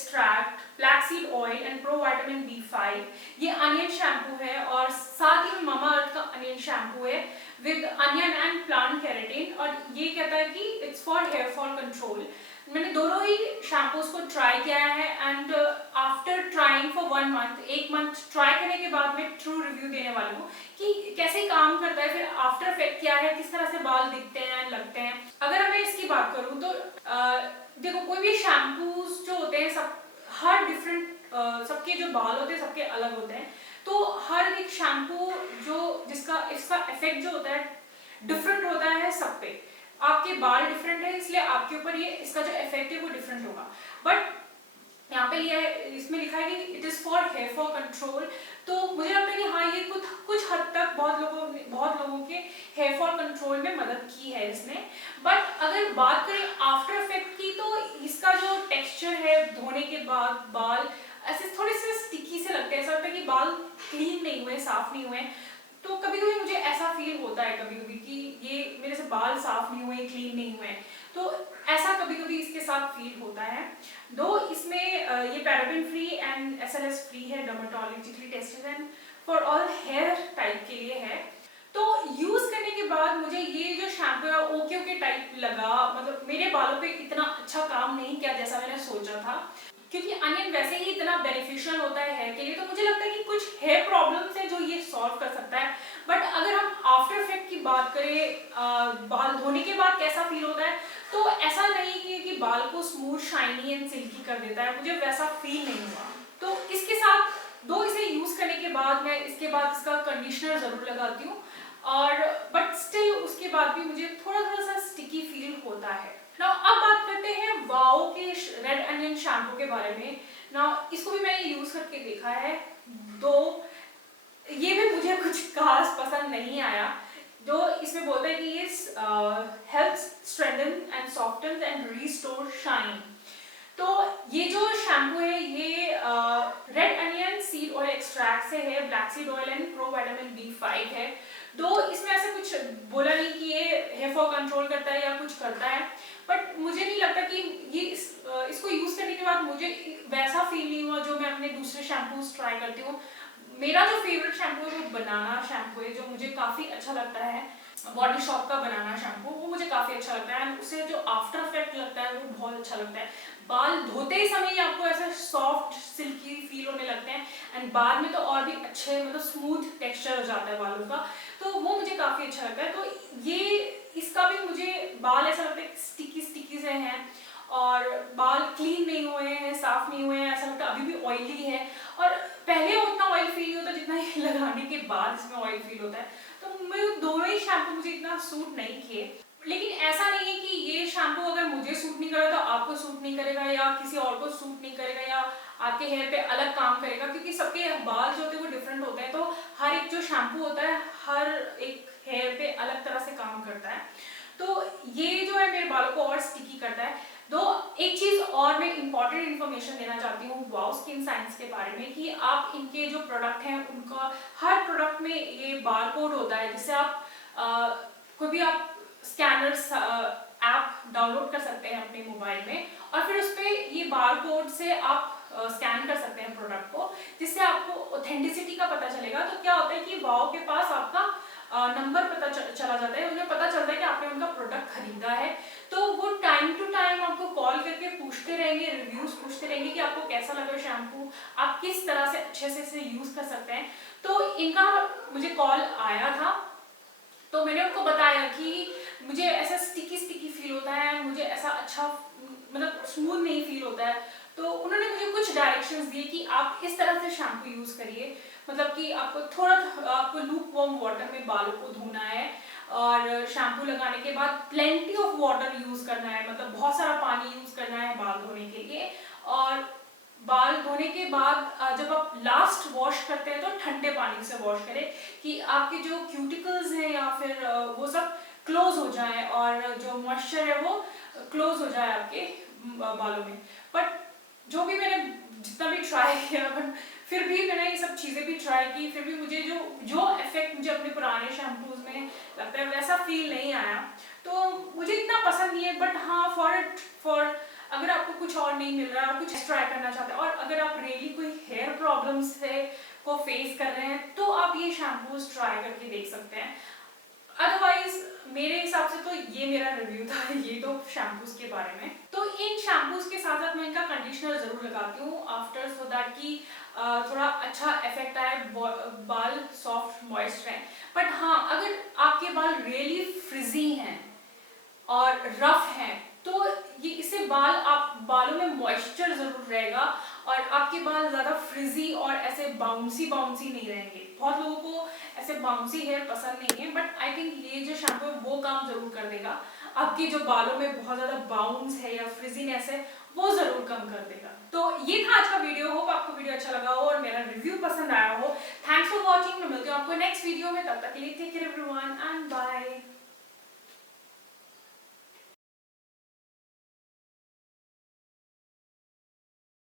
Extract, black seed oil and pro vitamin B5। ये onion shampoo है और साथ ही ममाअर्थ का अनियन शैम्पू है with onion and plant keratin. और ये कहता है कि it's for hair fall control. मैंने दोनों ही शैम्पूज को ट्राई किया है and after trying for 1 month, 1 month try करने के बाद मैं ट्रू रिव्यू देने वाली हूँ कि कैसे काम करता है, फिर आफ्टर इफेक्ट क्या है, किस तरह से बाल दिखते हैं, लगते हैं। अगर मैं इसकी बात करूँ तो देखो, कोई भी शैम्पूज जो होते हैं सब हर डिफरेंट सबके जो बाल होते हैं सबके अलग होते हैं। तो हर एक शैम्पू इसका इफेक्ट जो होता है डिफरेंट होता है सब पे। आपके बाल डिफरेंट है इसलिए आपके ऊपर ये इसका जो इफेक्ट है वो डिफरेंट होगा। बट यहाँ पे इसमें लिखा है कि it is for hair fall control. तो मुझे लगता है कि हाँ, ये कुछ हद तक बहुत लोगों के हेयर फॉल कंट्रोल में मदद की है इसने। बट अगर बात करें आफ्टर इफेक्ट की तो इसका जो टेक्सचर है धोने के बाद बाल ऐसे थोड़े से स्टिकी से लगते हैं। ऐसा लगता है कि बाल क्लीन नहीं हुए, साफ नहीं हुए। तो कभी कभी मुझे ऐसा फील होता है कभी कभी कि ये मेरे से बाल साफ नहीं हुए, क्लीन नहीं हुए। तो ऐसा कभी कभी इसके साथ फील होता है। दो इसमें ये paraben free and SLS free है, dermatologically tested and for all hair type के लिए है। तो यूज करने के बाद मुझे ये जो शैम्पू है ओके टाइप लगा। मतलब मेरे बालों पे इतना अच्छा काम नहीं किया जैसा मैंने सोचा था, क्योंकि अनियन वैसे ही इतना बेनिफिशियल होता है हेयर के लिए। तो मुझे लगता है कि कुछ हेयर प्रॉब्लम्स है जो ये सॉल्व कर सकता है। बट अगर हम आफ्टर इफेक्ट की बात करें, बाल धोने के बाद कैसा फील होता है, तो ऐसा नहीं है कि बाल को स्मूथ, शाइनी एंड सिल्की कर देता है, मुझे वैसा फील नहीं हुआ। तो इसके साथ इसे यूज करने के बाद मैं इसके बाद इसका कंडीशनर जरूर लगाती हूँ, और बट स्टिल उसके बाद भी मुझे थोड़ा सा स्टिकी फील होता है। नाउ अब बात करते हैं वाओ के रेड अनियन शैम्पू के बारे में। नाउ इसको भी मैंने यूज करके देखा है, तो ये भी मुझे कुछ खास पसंद नहीं आया। जो इसमें बोलता है कि ये helps strengthen and soften and restore shine. तो ये जो शैम्पू है ये red onion seed oil extract से है, black seed oil and pro vitamin B5 है। तो इसमें ऐसा कुछ बोला नहीं कि ये हेयर फॉल कंट्रोल करता है या कुछ करता है। बट मुझे नहीं लगता कि ये इसको यूज करने के बाद मुझे वैसा फील नहीं हुआ जो मैं अपने दूसरे शैम्पूज ट्राई करती हूँ। मेरा जो फेवरेट शैम्पू है वो बनाना शैम्पू है, जो मुझे काफी अच्छा लगता है। बॉडी शॉप का बनाना शैम्पू वो मुझे काफी अच्छा लगता है, एंड उससे जो आफ्टर इफेक्ट लगता है वो बहुत अच्छा लगता है। बाल धोते ही समय ही आपको ऐसे सॉफ्ट सिल्की फील होने लगते हैं, एंड बाद में तो और भी अच्छे, मतलब स्मूथ टेक्सचर हो जाता है बालों का। तो वो मुझे काफी अच्छा लगता है। तो ये इसका भी मुझे बाल ऐसा लगता है स्टिकी से हैं और बाल क्लीन नहीं हुए हैं, साफ नहीं हुए हैं, ऐसा लगता है अभी भी ऑयली है। और पहले उतना ऑयल फील नहीं होता जितना ये लगाने के बाद इसमें ऑयल फील होता है। तो मैं दोनों ही शैम्पू मुझे इतना सूट नहीं किए। लेकिन ऐसा नहीं है कि ये शैम्पू अगर मुझे सूट नहीं करा तो आपको सूट नहीं करेगा, या किसी और को सूट नहीं करेगा, या आपके हेयर पे अलग काम करेगा, क्योंकि सबके बाल जो होते हैं वो डिफरेंट होते हैं। तो हर एक जो शैम्पू होता है हर एक हेयर पे अलग तरह से काम करता है। तो ये जो है मेरे बालों को और स्टिकी करता है। दो एक चीज और मैं इंपॉर्टेंट इन्फॉर्मेशन देना चाहती हूँ वाओ स्किन साइंस के बारे में, कि आप इनके जो प्रोडक्ट हैं उनका हर प्रोडक्ट में ये बारकोड होता है, जिससे आप कोई भी आप स्कैनर्स ऐप डाउनलोड कर सकते हैं अपने मोबाइल में, और फिर उस पर ये बारकोड से आप स्कैन कर सकते हैं प्रोडक्ट को, जिससे आपको ऑथेंटिसिटी का पता चलेगा। तो क्या होता है कि वाओ के पास आपका नंबर पता चला जाता है, उन्हें पता चलता है कि आपने उनका प्रोडक्ट खरीदा है। तो वो टाइम टू टाइम आपको कॉल करके पूछते रहेंगे, रिव्यूज पूछते रहेंगे कि आपको कैसा लगा शैम्पू, आप किस तरह से अच्छे से इसे यूज कर सकते हैं। तो इनका मुझे कॉल आया था, तो मैंने उनको बताया कि मुझे ऐसा स्टिकी फील होता है, मुझे ऐसा अच्छा मतलब स्मूथ नहीं फील होता है। तो उन्होंने मुझे कुछ डायरेक्शंस दिए कि आप इस तरह से शैम्पू यूज करिए, मतलब कि आपको लूक वार्म वाटर में बालों को धोना है, और शैम्पू लगाने के बाद प्लेंटी ऑफ वाटर यूज करना है, मतलब बहुत सारा पानी यूज करना है बाल धोने के लिए। और बाल धोने के बाद जब आप लास्ट वॉश करते हैं तो ठंडे पानी से वॉश करें, कि आपके जो क्यूटिकल्स हैं या फिर वो सब क्लोज हो जाए, और जो मॉइस्चर है वो क्लोज हो जाए आपके बालों में। बट जो भी मैंने जितना भी ट्राई किया, बट फिर भी मैंने ये सब चीज़ें भी ट्राई की, फिर भी मुझे जो इफेक्ट मुझे अपने पुराने शैम्पूज में लगता है वैसा फील नहीं आया। तो मुझे इतना पसंद नहीं है। बट हाँ, फॉर अगर आपको कुछ और नहीं मिल रहा है, कुछ ट्राई करना चाहते हैं, और अगर आप रियली कोई हेयर प्रॉब्लम्स से को फेस कर रहे हैं तो आप ये शैम्पूज ट्राई करके देख सकते हैं। अदरवाइज मेरे हिसाब से तो ये मेरा रिव्यू था ये तो शैम्पूज के बारे में। तो इन शैम्पूज के साथ साथ मैं इनका कंडीशनर जरूर लगाती हूँ आफ्टर, सो दैट कि थोड़ा अच्छा इफेक्ट आए, बाल सॉफ्ट मॉइस्ट रहे। बट हाँ, अगर आपके बाल रियली फ्रिजी हैं और रफ हैं तो ये इससे बालों में मॉइस्चर जरूर रहेगा और आपके बाल ज्यादा फ्रिजी और ऐसे बाउंसी बाउंसी नहीं रहेंगे। बहुत लोगों को ऐसे बाउंसी हेयर पसंद नहीं है, बट आई थिंक ये जो शैम्पू है वो काम जरूर कर देगा। आपके जो बालों में बहुत ज्यादा बाउंस है या फ्रिजीनेस है वो जरूर कम कर देगा। तो ये था आज का वीडियो। होप आपको वीडियो अच्छा लगा हो और मेरा रिव्यू पसंद आया हो। Thanks for watching. मैं मिलती हूँ आपको नेक्स्ट वीडियो में, तब तक के लिए take care everyone and bye.